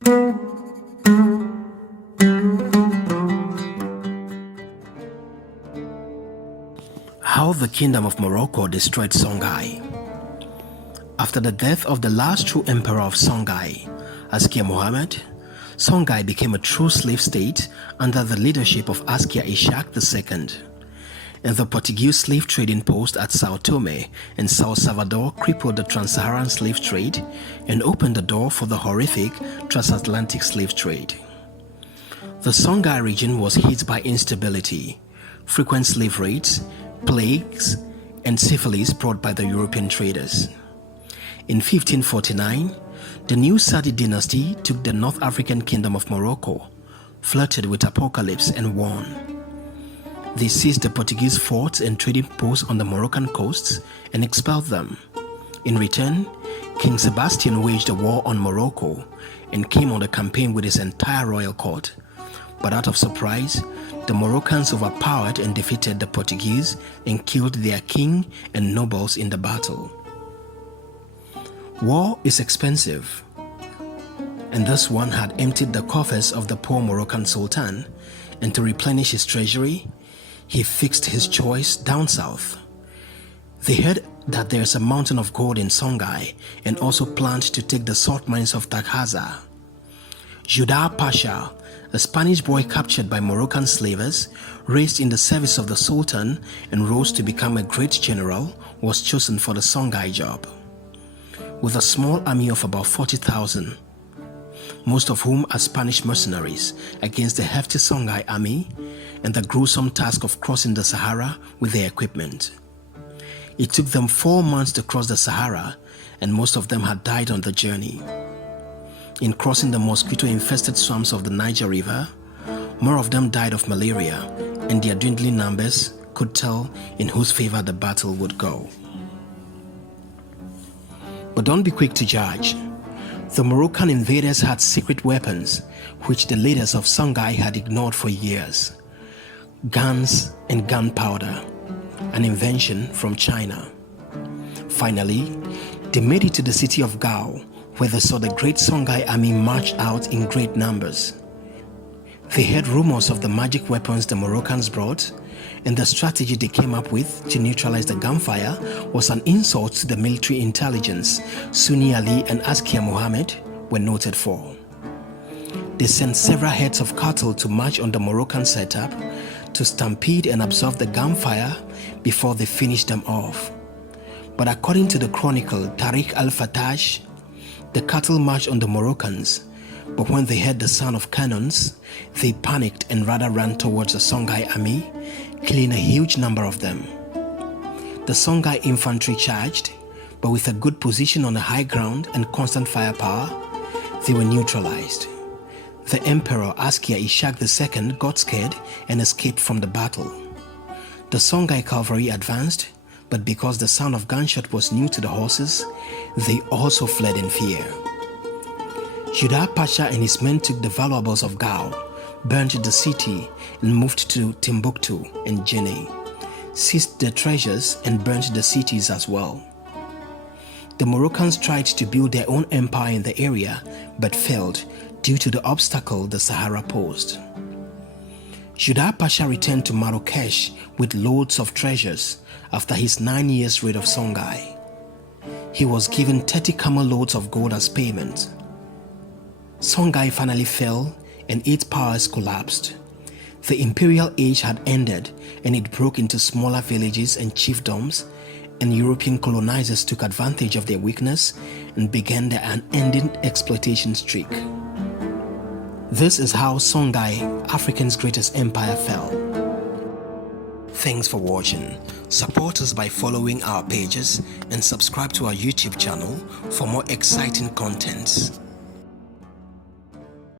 How the Kingdom of Morocco destroyed Songhai. After the death of the last true emperor of Songhai, Askia Mohammed, Songhai became a true slave state under the leadership of Askia Ishaq II, and the Portuguese slave trading post at Sao Tome and Sao Salvador crippled the trans-Saharan slave trade and opened the door for the horrific transatlantic slave trade. The Songhai region was hit by instability, frequent slave raids, plagues, and syphilis brought by the European traders. In 1549, the new Saadi dynasty took the North African kingdom of Morocco, flirted with apocalypse and won. They seized the Portuguese forts and trading posts on the Moroccan coasts and expelled them. In return, King Sebastian waged a war on Morocco and came on the campaign with his entire royal court. But out of surprise, the Moroccans overpowered and defeated the Portuguese and killed their king and nobles in the battle. War is expensive, and this one had emptied the coffers of the poor Moroccan sultan, and to replenish his treasury, he fixed his choice down south. They heard that there's a mountain of gold in Songhai and also planned to take the salt mines of Takhaza. Judá Pasha, a Spanish boy captured by Moroccan slavers, raised in the service of the Sultan and rose to become a great general, was chosen for the Songhai job. With a small army of about 40,000, most of whom are Spanish mercenaries, against the hefty Songhai army and the gruesome task of crossing the Sahara with their equipment. It took them 4 months to cross the Sahara, and most of them had died on the journey. In crossing the mosquito-infested swamps of the Niger River, more of them died of malaria, and their dwindling numbers could tell in whose favor the battle would go. But don't be quick to judge. The Moroccan invaders had secret weapons, which the leaders of Songhai had ignored for years. Guns and gunpowder, an invention from China. Finally, they made it to the city of Gao, where they saw the great Songhai army march out in great numbers. They heard rumors of the magic weapons the Moroccans brought, and the strategy they came up with to neutralize the gunfire was an insult to the military intelligence Sunni Ali and Askia Mohammed were noted for. They sent several heads of cattle to march on the Moroccan setup to stampede and absorb the gunfire before they finished them off. But according to the chronicle Tariq al-Fattash, the cattle marched on the Moroccans, but when they heard the sound of cannons, they panicked and rather ran towards the Songhai army, killing a huge number of them. The Songhai infantry charged, but with a good position on the high ground and constant firepower, they were neutralized. The Emperor Askia Ishaq II got scared and escaped from the battle. The Songhai cavalry advanced, but because the sound of gunshot was new to the horses, they also fled in fear. Judá Pasha and his men took the valuables of Gao, burned the city, and moved to Timbuktu and Djenné, seized the treasures and burnt the cities as well. The Moroccans tried to build their own empire in the area, but failed due to the obstacle the Sahara posed. Judá Pasha returned to Marrakesh with loads of treasures after his 9 years raid of Songhai. He was given 30 camel loads of gold as payment. Songhai finally fell and its powers collapsed. The imperial age had ended and it broke into smaller villages and chiefdoms, and European colonizers took advantage of their weakness and began their unending exploitation streak. This is how Songhai, Africa's greatest empire, fell. Thanks for watching. Support us by following our pages and subscribe to our YouTube channel for more exciting contents.